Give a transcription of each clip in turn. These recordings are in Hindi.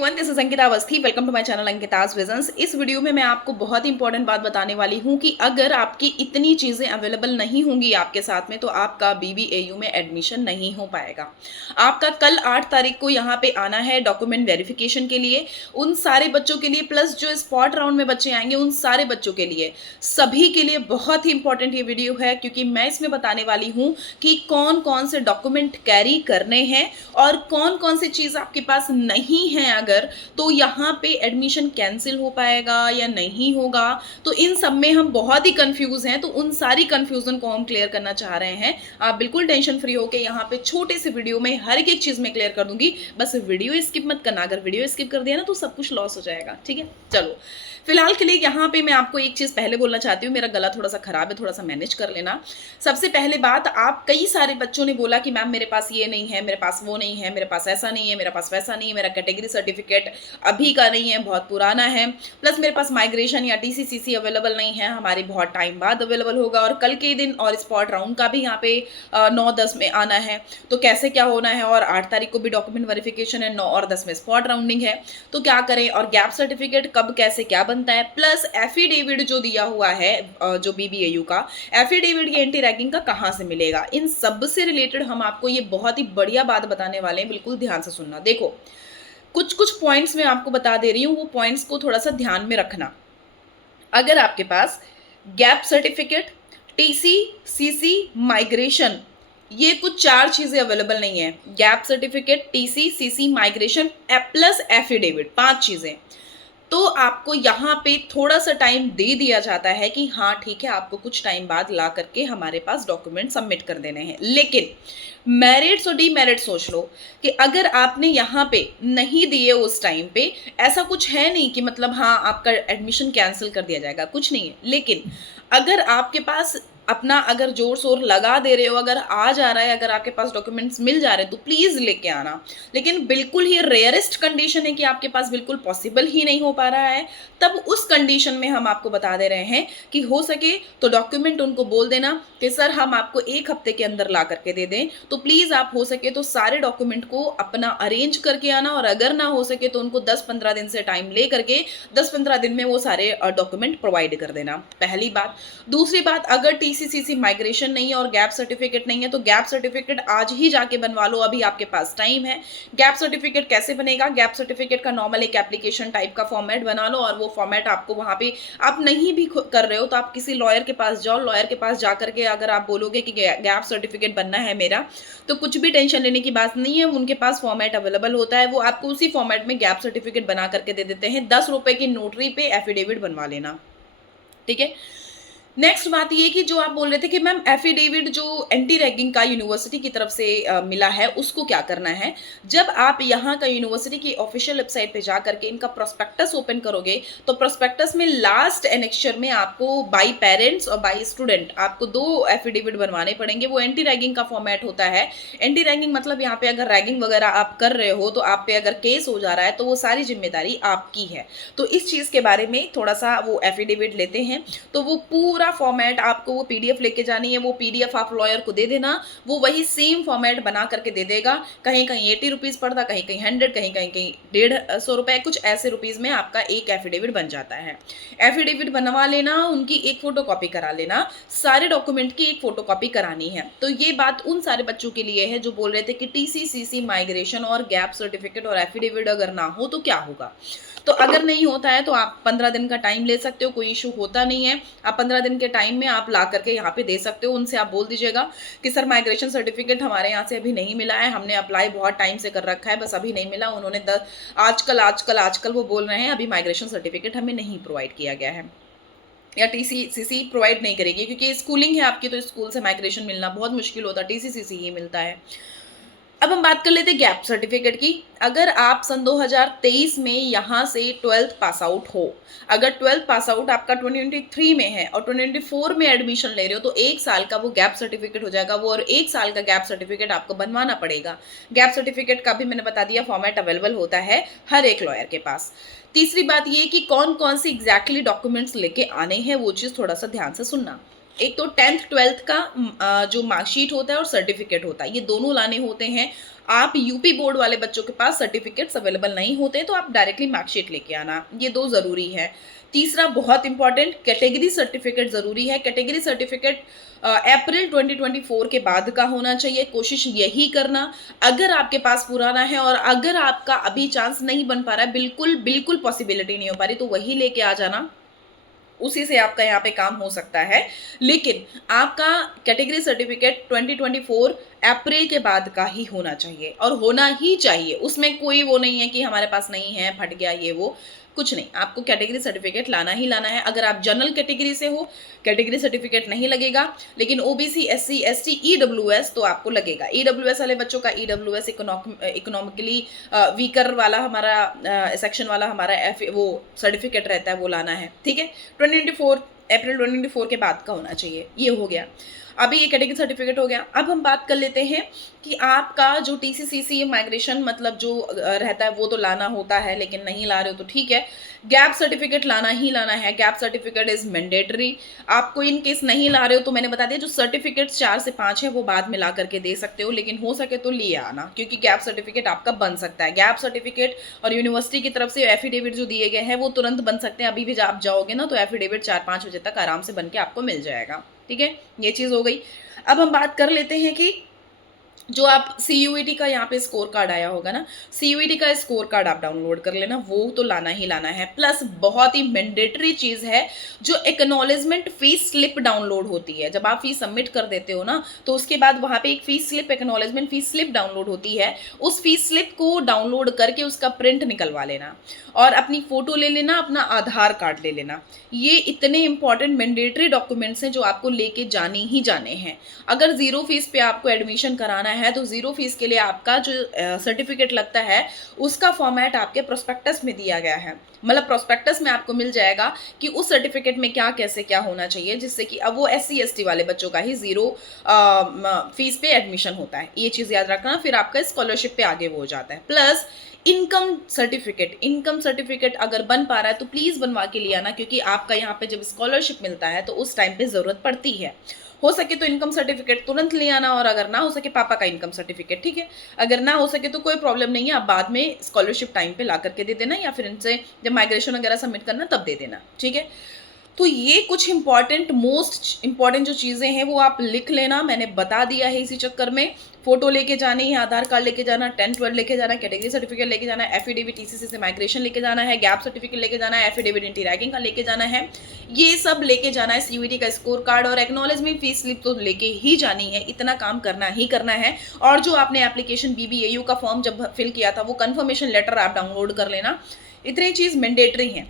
Everyone, this is Ankita Awasthi. Welcome to my channel Ankita's visions. इस वीडियो में मैं आपको बहुत इंपॉर्टेंट बात बताने वाली हूं कि अगर आपकी इतनी चीज़ें अवेलेबल नहीं होंगी आपके साथ में तो आपका बीबीएयू में एडमिशन नहीं हो पाएगा। आपका कल 8 तारीख को यहाँ पे आना है डॉक्यूमेंट वेरिफिकेशन के लिए, उन सारे बच्चों के लिए, प्लस जो स्पॉट राउंड में बच्चे आएंगे उन सारे बच्चों के लिए, सभी के लिए बहुत ही इंपॉर्टेंट ये वीडियो है, क्योंकि मैं इसमें बताने वाली हूँ कि कौन कौन से डॉक्यूमेंट कैरी करने हैं और कौन कौन सी चीज़ आपके पास नहीं है अगर, तो यहाँ पे एडमिशन कैंसिल हो पाएगा या नहीं होगा। तो इन सब में हम बहुत ही कंफ्यूज हैं, तो उन सारी कंफ्यूजन को हम क्लियर करना चाह रहे हैं। आप बिल्कुल टेंशन फ्री होके यहाँ पे छोटे से वीडियो में हर एक चीज़ में क्लियर कर दूंगी। बस वीडियो स्किप मत करना, अगर वीडियो स्किप कर दिया ना तो सब कुछ लॉस हो जाएगा। ठीक है, चलो फिलहाल के लिए यहाँ पे मैं आपको एक चीज़ पहले बोलना चाहती हूँ। मेरा गला थोड़ा सा खराब है, थोड़ा सा मैनेज कर लेना। सबसे पहले बात, आप कई सारे बच्चों ने बोला कि मैम मेरे पास ये नहीं है, मेरे पास वो नहीं है, मेरे पास ऐसा नहीं है, मेरे पास वैसा नहीं है, मेरा कैटेगरी सर्टिफिकेट अभी का नहीं है, बहुत पुराना है, प्लस मेरे पास माइग्रेशन या टीसीसीसी अवेलेबल नहीं है, हमारी बहुत टाइम बाद अवेलेबल होगा, और कल के दिन और स्पॉट राउंड का भी यहाँ पे 9-10 में आना है, तो कैसे क्या होना है। और 8 तारीख को भी डॉक्यूमेंट वेरिफिकेशन है, 9 और 10 में स्पॉट राउंडिंग है, तो क्या करें। और गैप सर्टिफिकेट कब कैसे क्या बनता है, प्लस एफिडेविट जो दिया हुआ है जो बीबीएयू का एफिडेविट, ये एंटी रैगिंग का कहाँ से मिलेगा, इन सब से रिलेटेड हम आपको ये बहुत ही बढ़िया बात बताने वाले हैं। बिल्कुल ध्यान से सुनना। देखो, कुछ कुछ पॉइंट्स मैं आपको बता दे रही हूँ, वो पॉइंट्स को थोड़ा सा ध्यान में रखना। अगर आपके पास gap certificate, TC, CC, migration, ये कुछ 4 चीज़ें अवेलेबल नहीं है, gap certificate, TC, CC, migration plus affidavit, 5 चीज़ें, तो आपको यहाँ पे थोड़ा सा टाइम दे दिया जाता है कि हाँ ठीक है, आपको कुछ टाइम बाद ला करके हमारे पास डॉक्यूमेंट सबमिट कर देने हैं। लेकिन मेरिट्स और डीमेरिट्स सोच लो कि अगर आपने यहाँ पे नहीं दिए उस टाइम पे, ऐसा कुछ है नहीं कि मतलब हाँ आपका एडमिशन कैंसिल कर दिया जाएगा, कुछ नहीं है। लेकिन अगर आपके पास अपना अगर जोर शोर लगा दे रहे हो, अगर आ जा रहा है, अगर आपके पास डॉक्यूमेंट्स मिल जा रहे हैं तो प्लीज़ लेके आना। लेकिन बिल्कुल ही रेयरेस्ट कंडीशन है कि आपके पास बिल्कुल पॉसिबल ही नहीं हो पा रहा है, तब उस कंडीशन में हम आपको बता दे रहे हैं कि हो सके तो डॉक्यूमेंट उनको बोल देना कि सर हम आपको 1 हफ्ते के अंदर ला करके दे दें, तो प्लीज़ आप हो सके तो सारे डॉक्यूमेंट को अपना अरेंज करके आना, और अगर ना हो सके तो उनको 10-15 दिन से टाइम ले करके 10-15 दिन में वो सारे डॉक्यूमेंट प्रोवाइड कर देना। पहली बात। दूसरी बात, अगर टीसीसीसी माइग्रेशन नहीं है और गैप सर्टिफिकेट नहीं है तो गैप सर्टिफिकेट आज ही जाके बनवा लो, अभी आपके पास टाइम है। गैप सर्टिफिकेट कैसे बनेगा, गैप सर्टिफिकेट का नॉर्मल एक एप्लीकेशन टाइप का फॉर्मेट बना लो, और वो फॉर्मेट आपको वहाँ पे, आप नहीं भी कर रहे हो तो आप किसी लॉयर के पास जाओ, लॉयर के पास जा करके अगर आप बोलोगे कि गैप सर्टिफिकेट बनना है मेरा, तो कुछ भी टेंशन लेने की बात नहीं है, उनके पास फॉर्मेट अवेलेबल होता है, वो आपको उसी फॉर्मेट में गैप सर्टिफिकेट बना करके दे देते हैं। 10 रुपए की नोटरी पे एफिडेविट बनवा लेना, ठीक है। नेक्स्ट बात ये कि जो आप बोल रहे थे कि मैम एफिडेविट जो एंटी रैगिंग का यूनिवर्सिटी की तरफ से मिला है उसको क्या करना है। जब आप यहाँ का यूनिवर्सिटी की ऑफिशियल वेबसाइट पे जा करके इनका प्रोस्पेक्टस ओपन करोगे तो प्रोस्पेक्टस में लास्ट एनेक्चर में आपको बाई पेरेंट्स और बाई स्टूडेंट आपको 2 एफिडेविट बनवाने पड़ेंगे। वो एंटी रैगिंग का फॉर्मेट होता है। एंटी रैगिंग मतलब यहाँ पे अगर रैगिंग वगैरह आप कर रहे हो तो आप पे अगर केस हो जा रहा है तो वो सारी जिम्मेदारी आपकी है। तो इस चीज़ के बारे में थोड़ा सा वो एफिडेविट लेते हैं, तो वो पूरा फॉर्मेट आपको वो पीडीएफ लेके जानी है, वो पीडीएफ आप लॉयर को दे देना, वो वही सेम फॉर्मेट बना करके दे देगा। कहीं कहीं 80 रुपीज़ पड़ता, कहीं कहीं 100, कहीं कहीं 150 रुपये, कुछ ऐसे रुपीज़ में आपका एक एफिडेविट बन जाता है। एफिडेविट बनवा लेना, उनकी एक फ़ोटो कॉपी करा लेना, सारे डॉक्यूमेंट की एक फ़ोटो कॉपी करानी है। तो ये बात उन सारे बच्चों के लिए है जो बोल रहे थे कि टीसीसीसी, माइग्रेशन और गैप सर्टिफिकेट और एफिडेविट अगर ना हो तो क्या होगा। तो अगर नहीं होता है तो आप 15 दिन का टाइम ले सकते हो, कोई इशू होता नहीं है। आप 15 दिन के टाइम में आप ला करके यहाँ पे दे सकते हो। उनसे आप बोल दीजिएगा कि सर माइग्रेशन सर्टिफिकेट हमारे यहाँ से अभी नहीं मिला है, हमने अप्लाई बहुत टाइम से कर रखा है, बस अभी नहीं मिला। उन्होंने आजकल वो बोल रहे हैं अभी माइग्रेशन सर्टिफिकेट हमें नहीं प्रोवाइड किया गया है, या टीसीसीसी प्रोवाइड नहीं करेगी, क्योंकि स्कूलिंग है आपकी तो स्कूल से माइग्रेशन मिलना बहुत मुश्किल होता है, टीसीसीसी ही मिलता है। अब हम बात कर लेते हैं गैप सर्टिफिकेट की। अगर आप सन 2023 में यहाँ से 12th पास आउट हो, अगर 12th पास आउट आपका 2023 में है और 2024 में एडमिशन ले रहे हो तो 1 साल का वो गैप सर्टिफिकेट हो जाएगा वो, और 1 साल का गैप सर्टिफिकेट आपको बनवाना पड़ेगा। गैप सर्टिफिकेट का भी मैंने बता दिया फॉर्मेट अवेलेबल होता है हर एक लॉयर के पास। तीसरी बात ये कि कौन कौन सी एग्जैक्टली डॉक्यूमेंट्स लेके आने हैं वो चीज़ थोड़ा सा ध्यान से सुनना। एक तो 10th 12th का जो मार्कशीट होता है और सर्टिफिकेट होता है, ये दोनों लाने होते हैं आप यूपी बोर्ड वाले बच्चों के पास सर्टिफिकेट्स अवेलेबल नहीं होते तो आप डायरेक्टली मार्कशीट लेके आना, ये 2 ज़रूरी है। तीसरा बहुत इंपॉर्टेंट, कैटेगरी सर्टिफिकेट ज़रूरी है। कैटेगरी सर्टिफिकेट अप्रैल 2024 के बाद का होना चाहिए, कोशिश यही करना। अगर आपके पास पुराना है और अगर आपका अभी चांस नहीं बन पा रहा है, बिल्कुल बिल्कुल पॉसिबिलिटी नहीं हो पा रही, तो वही लेके आ जाना, उसी से आपका यहाँ पे काम हो सकता है। लेकिन आपका कैटेगरी सर्टिफिकेट 2024 अप्रैल के बाद का ही होना चाहिए, और होना ही चाहिए। उसमें कोई वो नहीं है कि हमारे पास नहीं है, फट गया, ये वो कुछ नहीं। आपको कैटेगरी सर्टिफिकेट लाना ही लाना है। अगर आप जनरल कैटेगरी से हो, कैटेगरी सर्टिफिकेट नहीं लगेगा, लेकिन ओबीसी, एससी, एसटी, ईडब्ल्यूएस तो आपको लगेगा। ईडब्ल्यूएस वाले बच्चों का, ईडब्ल्यूएस इकोनॉमिकली वीकर वाला हमारा सेक्शन वाला हमारा वो सर्टिफिकेट रहता है, वो लाना है, ठीक है। 2024 अप्रैल 2024 के बाद का होना चाहिए। ये हो गया, अभी ये कैटेगरी सर्टिफिकेट हो गया। अब हम बात कर लेते हैं कि आपका जो टीसीसीसी माइग्रेशन मतलब जो रहता है वो तो लाना होता है, लेकिन नहीं ला रहे हो तो ठीक है, गैप सर्टिफिकेट लाना ही लाना है। Gap certificate is mandatory. आपको इन केस नहीं ला रहे हो तो मैंने बता दिया, जो सर्टिफिकेट्स 4 से 5 है वो बाद में ला करके दे सकते हो, लेकिन हो सके तो लिए आना, क्योंकि गैप सर्टिफिकेट आपका बन सकता है। गैप सर्टिफिकेट और यूनिवर्सिटी की तरफ से एफिडेविट जो दिए गए हैं वो तुरंत बन सकते हैं। अभी भी आप जाओगे ना तो एफिडेविट 4-5 बजे तक आराम से बन के आपको मिल जाएगा, ठीक है। ये चीज़ हो गई। अब हम बात कर लेते हैं कि जो आप CUET का यहाँ पे स्कोर कार्ड आया होगा ना, CUET का स्कोर कार्ड आप डाउनलोड कर लेना, वो तो लाना ही लाना है। प्लस बहुत ही मैंडेटरी चीज़ है, जो एक्नॉलेजमेंट फीस स्लिप डाउनलोड होती है। जब आप फीस सबमिट कर देते हो ना, तो उसके बाद वहाँ पे एक fees slip, acknowledgement fees slip download होती है। उस फीस स्लिप को डाउनलोड करके उसका प्रिंट निकलवा लेना और अपनी फ़ोटो ले लेना, अपना आधार कार्ड ले लेना। ये इतने इंपॉर्टेंट मैंडेटरी डॉक्यूमेंट्स हैं जो आपको लेके जाने ही जाने हैं। अगर ज़ीरो फीस पे आपको एडमिशन कराना है तो ज़ीरो फीस के लिए आपका जो सर्टिफिकेट लगता है उसका फॉर्मेट आपके प्रोस्पेक्टस में दिया गया है। मतलब प्रोस्पेक्टस में आपको मिल जाएगा कि उस सर्टिफिकेट में क्या कैसे क्या होना चाहिए, जिससे कि अब वो SC ST वाले बच्चों का ही ज़ीरो फीस पे एडमिशन होता है। ये चीज़ याद रखना, फिर आपका स्कॉलरशिप पे आगे वो हो जाता है। प्लस इनकम सर्टिफिकेट अगर बन पा रहा है तो प्लीज़ बनवा के लिए आना, क्योंकि आपका यहाँ पे जब स्कॉलरशिप मिलता है तो उस टाइम पे ज़रूरत पड़ती है। हो सके तो इनकम सर्टिफिकेट तुरंत ले आना, और अगर ना हो सके पापा का इनकम सर्टिफिकेट, ठीक है। अगर ना हो सके तो कोई प्रॉब्लम नहीं है, आप बाद में स्कॉलरशिप टाइम पे ला करके दे देना, या फिर इनसे जब माइग्रेशन वगैरह सबमिट करना तब दे देना, ठीक है। तो ये कुछ इंपॉर्टेंट, मोस्ट इंपॉर्टेंट जो चीज़ें हैं वो आप लिख लेना, मैंने बता दिया है। इसी चक्कर में फोटो लेके जानी है, आधार कार्ड लेके जाना, 10-12 लेके जाना, कैटेगरी सर्टिफिकेट लेके जाना है, एफिडेविट TCC से माइग्रेशन लेके जाना है, गैप सर्टिफिकेट लेके जाना है, एफिडेविट एंटी रैगिंग का लेके जाना है, ये सब लेके जाना है। CUET का स्कोर कार्ड और एक्नॉलेजमेंट फीस स्लिप तो लेके ही जानी है, इतना काम करना ही करना है। और जो आपने एप्लीकेशन BBAU का फॉर्म जब फिल किया था वो कन्फर्मेशन लेटर आप डाउनलोड कर लेना। इतनी चीज़ मैंडेटरी है,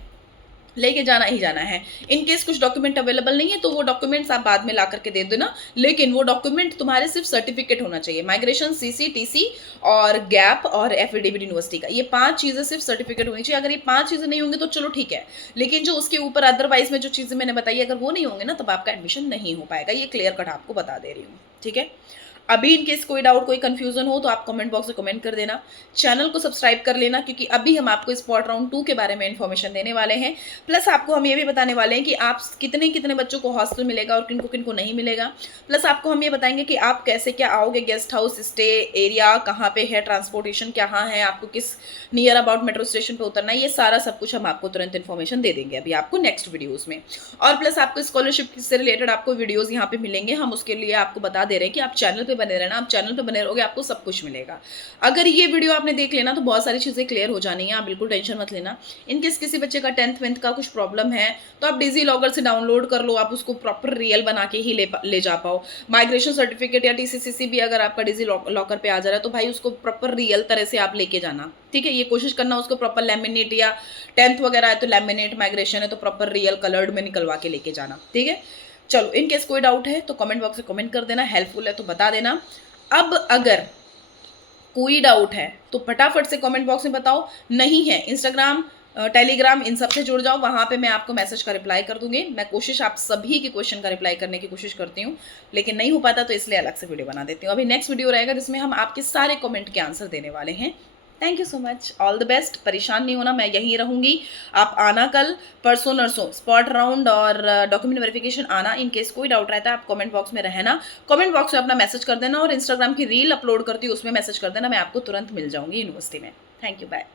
लेके जाना ही जाना है। इन केस कुछ डॉक्यूमेंट अवेलेबल नहीं है तो वो डॉक्यूमेंट्स आप बाद में ला करके दे देना, लेकिन वो डॉक्यूमेंट तुम्हारे सिर्फ सर्टिफिकेट होना चाहिए। माइग्रेशन, CC, TC और गैप और एफिडेविट यूनिवर्सिटी का, ये 5 चीज़ें सिर्फ सर्टिफिकेट होनी चाहिए। अगर ये 5 चीज़ें नहीं होंगी तो चलो ठीक है, लेकिन जो उसके ऊपर अदरवाइज में जो चीज़ें मैंने बताई अगर वो नहीं होंगे ना, तब आपका एडमिशन नहीं हो पाएगा। ये क्लियर कट आपको बता दे रही हूँ, ठीक है। अभी इन केस कोई डाउट, कोई कंफ्यूजन हो तो आप कमेंट बॉक्स में कमेंट कर देना। चैनल को सब्सक्राइब कर लेना, क्योंकि अभी हम आपको स्पॉट राउंड 2 के बारे में इन्फॉर्मेशन देने वाले हैं। प्लस आपको हम ये भी बताने वाले हैं कि आप कितने कितने बच्चों को हॉस्टल मिलेगा और किनको किनको नहीं मिलेगा। प्लस आपको हम ये बताएंगे कि आप कैसे क्या आओगे, गेस्ट हाउस, स्टे एरिया कहाँ पे है, ट्रांसपोर्टेशन कहाँ है, आपको किस नियर अबाउट मेट्रो स्टेशन पर उतरना है, ये सारा सब कुछ हम आपको तुरंत इन्फॉर्मेशन दे देंगे अभी आपको नेक्स्ट वीडियोज़ में। और प्लस आपको स्कॉलरशिप से रिलेटेड आपको वीडियोज़ यहाँ पे मिलेंगे। हम उसके लिए आपको बता दे रहे हैं कि आप चैनल पर बने रहना, आप चैनल पे बने रहोगे आपको सब कुछ मिलेगा। अगर ये वीडियो आपने देख लेना तो बहुत सारी चीज़ें क्लियर हो जानी है, आप बिल्कुल टेंशन मत लेना। इनकेस किसी बच्चे का 10th 10th का कुछ प्रॉब्लम है तो आप डिजी लॉकर से डाउनलोड कर लो, आप उसको प्रॉपर रियल बना के ही ले जा पाओ। माइग्रेशन सर्टिफिकेट या TCCC भी अगर आपका डिजी लॉकर पे आ जा रहा है तो भाई उसको प्रॉपर रियल तरह से आप लेके जाना, ठीक है। ये कोशिश करना उसको प्रॉपर लैमिनेट, या 10th वगैरह है तो लैमिनेट, माइग्रेशन है तो प्रॉपर रियल कलर्ड में निकलवा के लेके जाना, ठीक है। चलो, इन केस कोई डाउट है तो कमेंट बॉक्स में कमेंट कर देना, हेल्पफुल है तो बता देना। अब अगर कोई डाउट है तो फटाफट से कमेंट बॉक्स में बताओ, नहीं है इंस्टाग्राम, टेलीग्राम, इन सब से जुड़ जाओ, वहाँ पे मैं आपको मैसेज का रिप्लाई कर दूंगी। मैं कोशिश आप सभी की क्वेश्चन का रिप्लाई करने की कोशिश करती हूँ, लेकिन नहीं हो पाता तो इसलिए अलग से वीडियो बना देती हूँ। अभी नेक्स्ट वीडियो रहेगा जिसमें हम आपके सारे कमेंट के आंसर देने वाले हैं, thank you so much, all the best. परेशान नहीं होना, मैं यहीं रहूँगी। आप आना कल, परसों नरसों स्पॉट राउंड और डॉक्यूमेंट वेरिफिकेशन आना। इन केस कोई डाउट रहता है आप कमेंट बॉक्स में रहना, कमेंट बॉक्स में अपना मैसेज कर देना, और इंस्टाग्राम की रील अपलोड करती हूँ उसमें मैसेज कर देना, मैं आपको तुरंत मिल जाऊँगी यूनिवर्सिटी में। Thank you, bye.